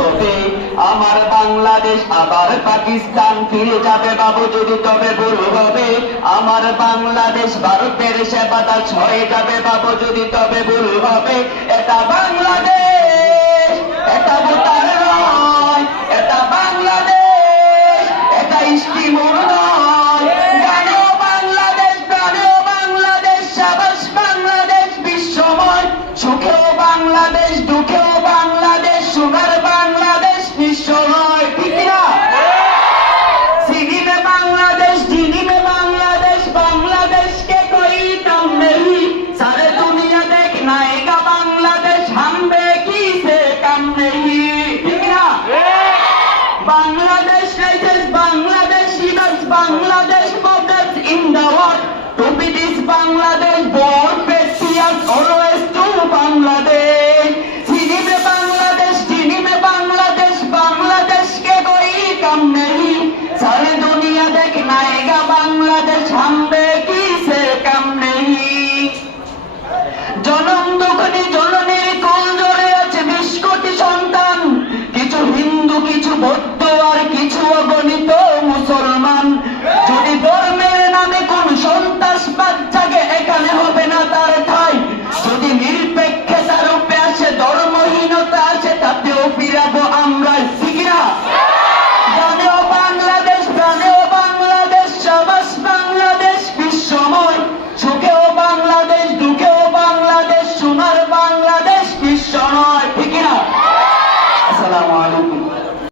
হবে। আমার বাংলাদেশ আবার পাকিস্তান ফিরে যাবে বাবু যদি তবে ভুল হবে। আমার বাংলাদেশ ভারতের সেবাদাস হয়ে যাবে বাবু যদি তবে ভুল হবে। এটা বাংলাদেশ, এটা ভুটান নয়, এটা বাংলাদেশ, এটা ইস্টিমোর নয়। গানেও বাংলাদেশ, গানেও বাংলাদেশ, সাবাস বাংলাদেশ বিশ্বময়। সুখেও বাংলাদেশ, দুঃখেও বাংলাদেশ, সোনার বাংলাদেশ বিশ্বময়। ঠিক না? सीधी में बांग्लादेश, दीदी में बांग्लादेश, बांग्लादेश के कोई कम नहीं। सारे दुनिया देखना आएगा बांग्लादेश, हम बेकी से कम नहीं। ठीक ना? Bangladesh rises, Bangladesh shivers, Bangladesh borders in the world. To be this Bangladesh born patriots always to Bangladesh. सीधी में बांग्लादेश, दीदी में बांग्लादेश, बांग्लादेश के कोई कम नहीं। सारी दुनिया देखना आएगा बांग्लादेश, हम बेकी से कम नहीं। जनम दुखनी जन